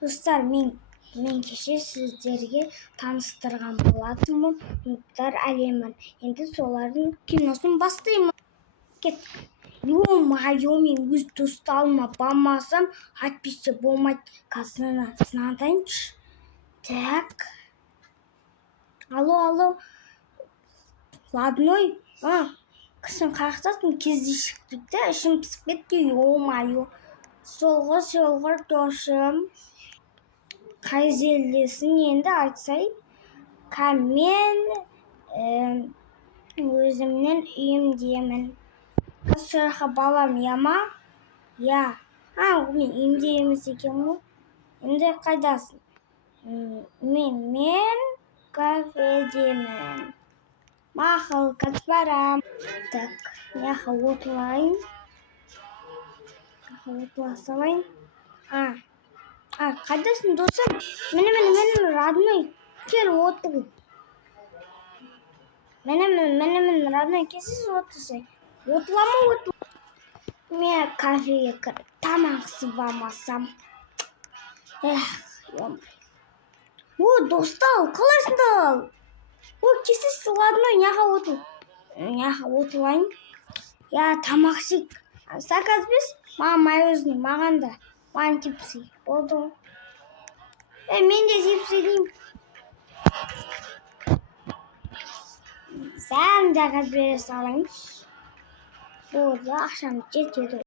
Достар, мен кеше сіздерге таныстырған болатынмын Мұхтар әлемін. Енді солардың киносын бастаймын. Кеттік. Ё-моё, мен өз достарыма бармасам, әйтпесе болмайды. Қазір сынатайыншы. Так. Алло. Ладной. Кісін қаяқтасың, кездесіктікті, ішім пісіп кетті. Ё-моё. Солғы досым. Қай жердесің енді айтсай? Мен өзімнің үйімдемін. Қысырға балам, яма? Я. Мен үйімде емес екен ғой. Енді қайдасың? Мен кафедемін. Мақұл, қазір барам. Так, яқа отырайын. Отыра салайын. Қайдасың досым? Мені родной. Кел отыр. Мені родной, келсіз отырсай. Отыра. Мен кафеге кіріп тамақ ішіп алмасам. Достар, қалайсыңдар? Келсіз родной, яқа отыр. Яқа отырайын. Тамақ ішейік. Заказ бес? Маған майонезный, маған да. Маған чипсы. Болды. Мен де чипсы деймін. Сән заказ бере салайыншы. Болды, ақшам жетеді.